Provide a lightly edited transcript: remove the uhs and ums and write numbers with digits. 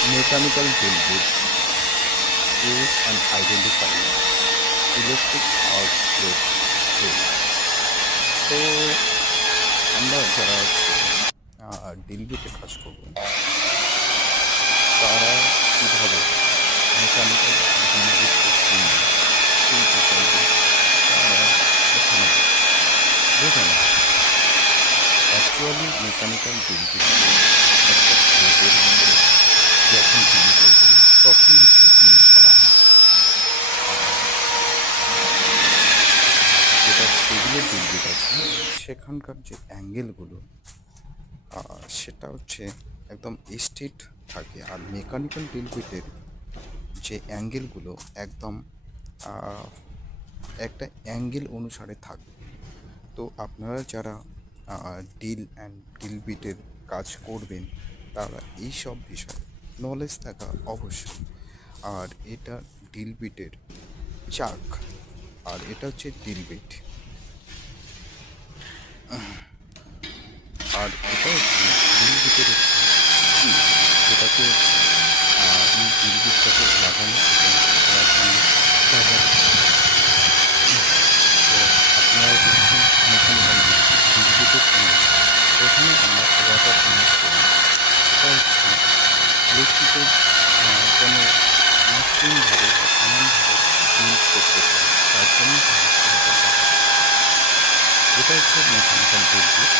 Mechanical drill bits use and identify electric outlet drill. So আমরা যারা হচ্ছে drill bit এ কাজ করবো তারা কীভাবে মেকানিক্যাল drill bit কে চিনবে সেই বিষয়টি এখানে বোঝানো হয়। অ্যাকচুয়ালি মেকানিক্যাল drill bit একটা থ্রেডের উপরে যখন drill করবেন তখন হচ্ছে ইউজ করা হয়। যেটা সেগুলো drill bit আছে সেখানকার যে অ্যাঙ্গেলগুলো সেটা হচ্ছে একদম স্ট্রেট থাকে, আর মেকানিক্যাল drill bit-এর যে অ্যাঙ্গেলগুলো একদম একটা অ্যাঙ্গেল অনুসারে থাকবে। তো আপনারা যারা drill bit-এর কাজ করবেন তারা এই সব বিষয়ে নলেজ থাকা অবশ্যই। আর এটা drill bit-এর চাক, আর এটা হচ্ছে drill bit, আর এটা হচ্ছে drill bit-এর স্কিল, যেটাকে হচ্ছে এই drill bit-টাকে লাগানো এবং করার জন্য ব্যবহার করা হয়। তো আপনারা দেখছেন মেকানিক্যাল drill bit-এর ইউজ। প্রথমে আমরা ওয়াটার ইউজ করি, সেটা হচ্ছে ইলেকট্রিকের কোনো মসৃণভাবে বা সমানভাবে ইউজ করতে পারে তার জন্য আমরা ওয়াটার ব্যবহার করি। এটা হচ্ছে মেকানিক্যাল drill bit।